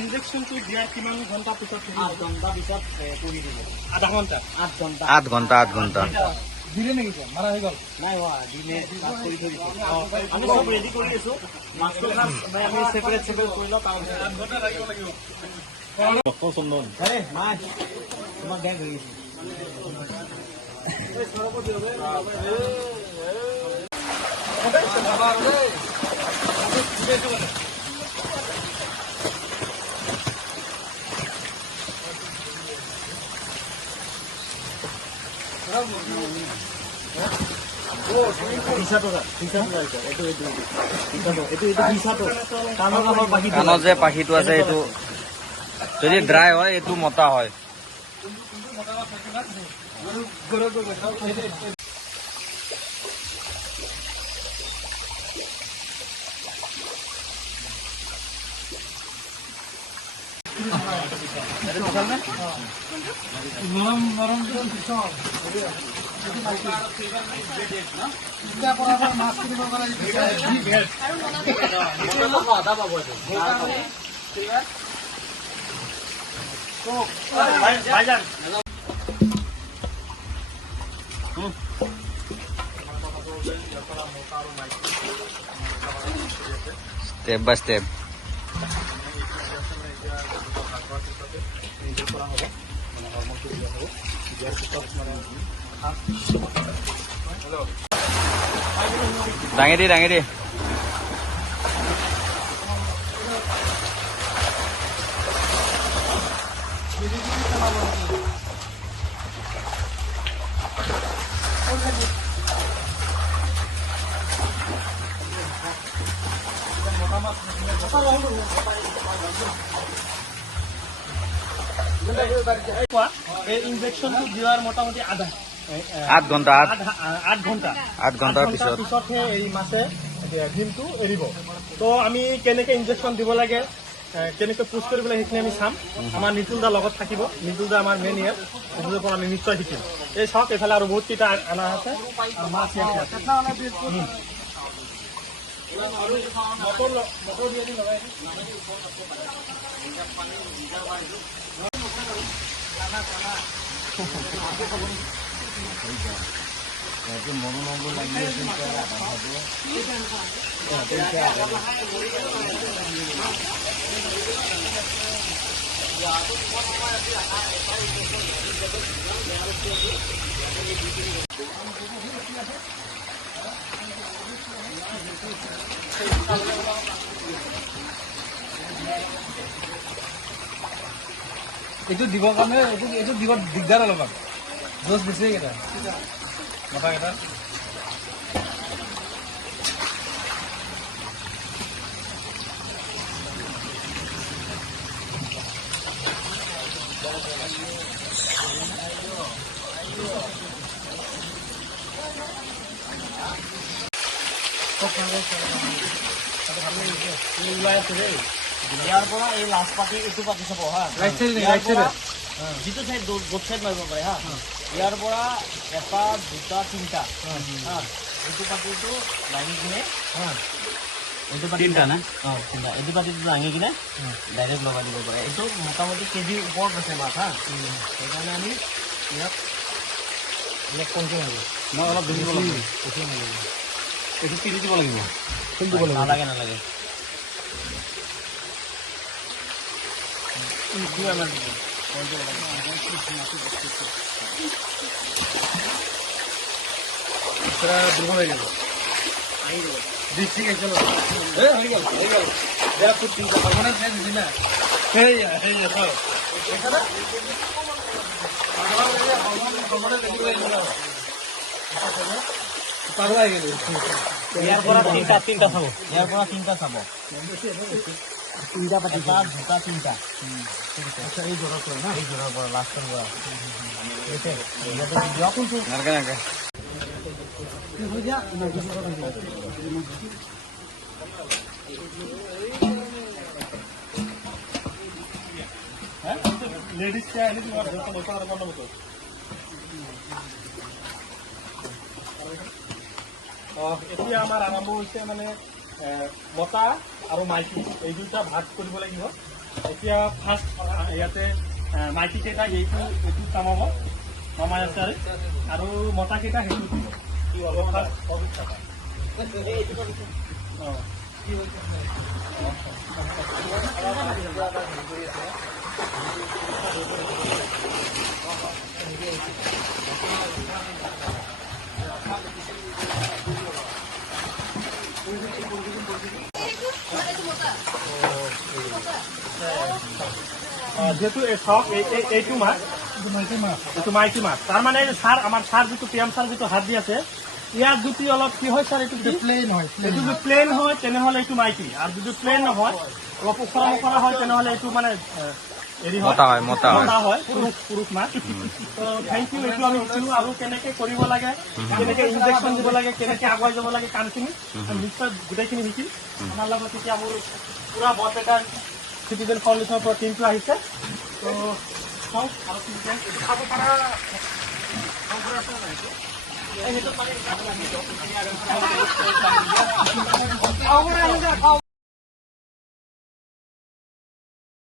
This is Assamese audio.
ইনজেকশ্যনটো দিয়াৰ কিমান ঘণ্টা পিছত? 8 ঘণ্টা পিছত কৰি দিব। আধা ঘণ্টা? 8 ঘণ্টা। 8 ঘণ্টা 8 ঘণ্টা। দিলে নেকি স্যার? মারা হয়ে গেল? নাই হোৱা, দিলে কৰি থৈ দিছোঁ। আমি সব ৰেডি কৰি আছোঁ। মাছটো আমি সেপাৰেট কৰি লওঁ, তাৰপিছত 8 ঘণ্টা লাগিব। চন্দন আরে মাছ তোমাক দেখ হৈ আছে। কাণত যে পাখিটো আছে এইটো যদি ড্ৰাই হয় এইটো মতা হয়। স্টেপ বাই স্টেপ। দাঙি দি দাঙি দি। ইনজেকশ্যনটো দিয়াৰ মোটামুটি 8 ঘণ্টা 8 ঘণ্টাৰ পিছতহে এই মাছে ডিমটো এৰিব। তো আমি কেনেকৈ ইনজেকশ্যন দিব লাগে, কেনেকৈ পুষ্ট কৰিব লাগে সেইখিনি আমি চাম। আমাৰ নিতুল দা লগত থাকিব। নিতুল দা আমাৰ মেইন ইয়াত, সেইটোৰ পৰা আমি নিশ্চয় শিকিম। এই চাওক, এইফালে আৰু বহুত কেইটা অনা আছে মাছ ইয়াত আছে। এইটো দিবৰ কাৰণে এইটো দিব দিগদাৰ অলপমান। জোচ বেছি কেইটা মতা কেইটা। ইয়াৰ পৰা এই লাষ্ট পাতি এইটো পাতি চাব হা, যিটো চাইড গোট চাইড মাৰিব পাৰে হা। ইয়াৰ পৰা 1 2 3টা হা, এইটো পাতিটো দাঙি কিনে এইটো পাতি 3টা না, এইটো পাতিটো দাঙি কিনে ডাইৰেক্ট লগাই দিব পাৰে। এইটো মোটামুটি কেজিৰ ওপৰত আছে মাছ হা, সেইকাৰণে আমি ইয়াক কমকৈ মাৰিব। মই অলপ বেছি লাগিব, এইটো পিৰি দিব লাগিব। নালাগে নালাগে দুর্বল হয়ে গেল। ঠিক আছে চলো, হয়ে গেল হয়ে গেল। দেখ ফুট 3টা পারমানেন্ট ফেস দিছি না। এই চলো এখানে পাগল হয়ে গেল। ইয়ার পর 3টা চাবো, ইয়ার পর 3টা চাবো। 3টা পাতি 4 2টা 3টা। আচ্ছা এই জোড়া করে না, এই জোড়ার পর লাস্টের জোড়া এতে এটা ভিডিও কিন্তু নারকা নারকা কি হয়ে যা না কিছু কথা না। হ্যাঁ লেডিস কে আইলে তোমার বলতে আর বন্ধ মতো এতিয়া আমাৰ আৰম্ভ হৈছে মানে মতা আৰু মাইকী এই দুটা ভাগ কৰিব লাগিব। এতিয়া ফাৰ্ষ্ট ইয়াতে মাইকী কেইটা এইটো কামাব নমাই আছে আৰু মতা কেইটা সেইটো দিব। যেহেতু চাওক এইটো মাছ এইটো মাইকী মাছ তাৰমানে ছাৰ আমাৰ ছাৰ যিটো পি এম ছাৰ যিটো হাত দি আছে ইয়াৰ যদি অলপ কি হয় ছাৰ এইটো প্লেইন হয়, এইটো যদি প্লেইন হয় তেনেহ'লে এইটো মাইকী আৰু যদি প্লেইন নহয় অলপ ওখৰা ওখৰা হয় তেনেহ'লে এইটো মানে হেৰি মতা হয় পুৰুষ মাছ। তো থেংক ইউ। এইটো আমি শিকিলোঁ আৰু কেনেকৈ কৰিব লাগে, কেনেকৈ ইনজেকশ্যন দিব লাগে, কেনেকৈ আগুৱাই যাব লাগে কামখিনি নিশ্চয় গোটেইখিনি শিকিম। আমাৰ লগত এতিয়া মোৰ পুৰা বৰপেটা চিটিজেন ফাউণ্ডেশ্যনৰ পৰা টিমটো আহিছে। তো চাওক আৰু খাব পৰা